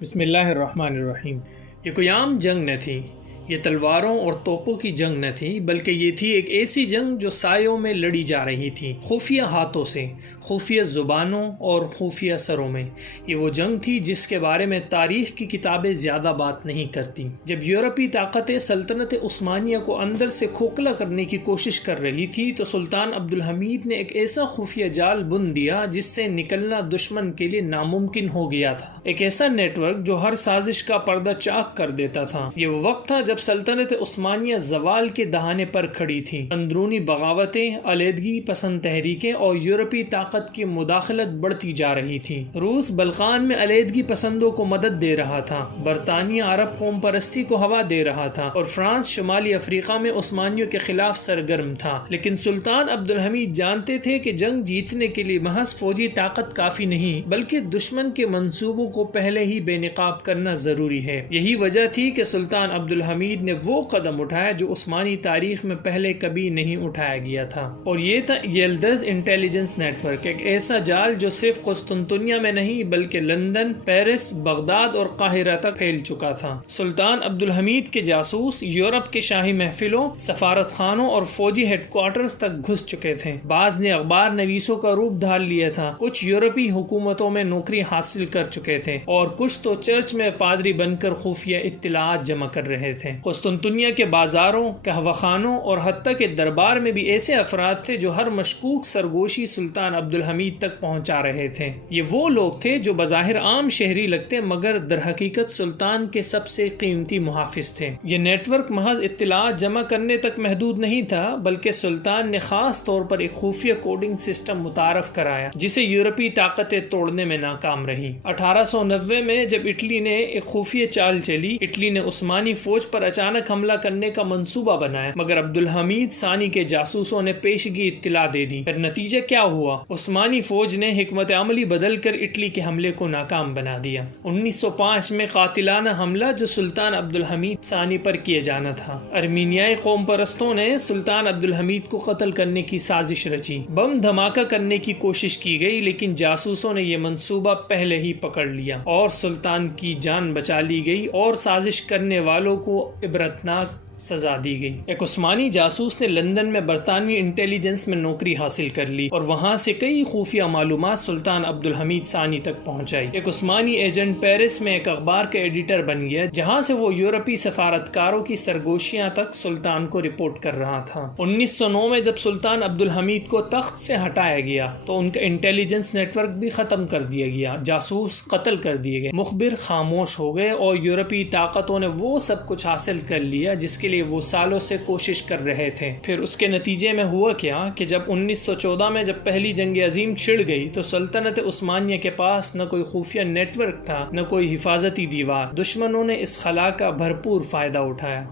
بسم اللہ الرحمن الرحیم۔ یہ کوئی عام جنگ نہ تھی، یہ تلواروں اور توپوں کی جنگ نہ تھی، بلکہ یہ تھی ایک ایسی جنگ جو سایوں میں لڑی جا رہی تھی، خفیہ ہاتھوں سے، خفیہ زبانوں اور خفیہ سروں میں۔ یہ وہ جنگ تھی جس کے بارے میں تاریخ کی کتابیں زیادہ بات نہیں کرتی۔ جب یورپی طاقتیں سلطنت عثمانیہ کو اندر سے کھوکھلا کرنے کی کوشش کر رہی تھی تو سلطان عبدالحمید نے ایک ایسا خفیہ جال بن دیا جس سے نکلنا دشمن کے لیے ناممکن ہو گیا تھا، ایک ایسا نیٹ ورک جو ہر سازش کا پردہ چاک کر دیتا تھا۔ یہ وہ وقت تھا جب سلطنت عثمانیہ زوال کے دہانے پر کھڑی تھی۔ اندرونی بغاوتیں، علیحدگی پسند تحریکیں اور یورپی طاقت کی مداخلت بڑھتی جا رہی تھی۔ روس بلقان میں علیحدگی پسندوں کو مدد دے رہا تھا، برطانیہ عرب قوم پرستی کو ہوا دے رہا تھا اور فرانس شمالی افریقہ میں عثمانیوں کے خلاف سرگرم تھا۔ لیکن سلطان عبدالحمید جانتے تھے کہ جنگ جیتنے کے لیے محض فوجی طاقت کافی نہیں، بلکہ دشمن کے منصوبوں کو پہلے ہی بے نقاب کرنا ضروری ہے۔ یہی وجہ تھی کہ سلطان عبدالحمید نے وہ قدم اٹھایا جو عثمانی تاریخ میں پہلے کبھی نہیں اٹھایا گیا تھا، اور یہ تھا یلدز انٹیلیجنس نیٹ ورک، ایک ایسا جال جو صرف قسطنطنیہ میں نہیں بلکہ لندن، پیرس، بغداد اور قاہرہ تک پھیل چکا تھا۔ سلطان عبدالحمید کے جاسوس یورپ کے شاہی محفلوں، سفارت خانوں اور فوجی ہیڈ کوارٹرز تک گھس چکے تھے۔ بعض نے اخبار نویسوں کا روپ ڈھال لیا تھا، کچھ یورپی حکومتوں میں نوکری حاصل کر چکے تھے اور کچھ تو چرچ میں پادری بن کر خفیہ اطلاعات جمع کر رہے تھے۔ قسطنطنیہ کے بازاروں، قہوہ خانوں اور حتیٰ کہ دربار میں بھی ایسے افراد تھے جو ہر مشکوک سرگوشی سلطان عبدالحمید تک پہنچا رہے تھے۔ یہ وہ لوگ تھے جو بظاہر عام شہری لگتے مگر در حقیقت سلطان کے سب سے قیمتی محافظ تھے۔ یہ نیٹ ورک محض اطلاعات جمع کرنے تک محدود نہیں تھا، بلکہ سلطان نے خاص طور پر ایک خفیہ کوڈنگ سسٹم متعارف کرایا جسے یورپی طاقتیں توڑنے میں ناکام رہی۔ 1890 میں جب اٹلی نے ایک خفیہ چال چلی، اٹلی نے عثمانی فوج پر اچانک حملہ کرنے کا منصوبہ بنایا، مگر عبدالحمید ثانی کے جاسوسوں نے پیشگی اطلاع دے دی۔ پھر نتیجہ کیا ہوا؟ عثمانی فوج نے حکمت عملی بدل کر اٹلی کے حملے کو ناکام بنا دیا۔ 1905 میں قاتلانہ حملہ جو سلطان عبدالحمید ثانی پر کیا جانا تھا، ارمینیائی قوم پرستوں نے سلطان عبدالحمید کو قتل کرنے کی سازش رچی۔ بم دھماکہ کرنے کی کوشش کی گئی، لیکن جاسوسوں نے یہ منصوبہ پہلے ہی پکڑ لیا اور سلطان کی جان بچا لی گئی اور سازش کرنے والوں کو عبرتناک سزا دی گئی۔ ایک عثمانی جاسوس نے لندن میں برطانوی انٹیلیجنس میں نوکری حاصل کر لی اور وہاں سے کئی خفیہ معلومات سلطان عبدالحمید ثانی تک پہنچائی۔ ایک عثمانی ایجنٹ پیرس میں ایک اخبار کا ایڈیٹر بن گیا، جہاں سے وہ یورپی سفارتکاروں کی سرگوشیاں تک سلطان کو رپورٹ کر رہا تھا۔ 1909 میں جب سلطان عبدالحمید کو تخت سے ہٹایا گیا تو ان کا انٹیلیجنس نیٹ ورک بھی ختم کر دیا گیا، جاسوس قتل کر دیے گئے، مخبر خاموش ہو گئے اور یورپی طاقتوں نے وہ سب کچھ حاصل کر لیا جس کے لیے وہ سالوں سے کوشش کر رہے تھے۔ پھر اس کے نتیجے میں ہوا کیا کہ جب 1914 میں جب پہلی جنگ عظیم چھڑ گئی تو سلطنت عثمانیہ کے پاس نہ کوئی خفیہ نیٹ ورک تھا، نہ کوئی حفاظتی دیوار۔ دشمنوں نے اس خلا کا بھرپور فائدہ اٹھایا۔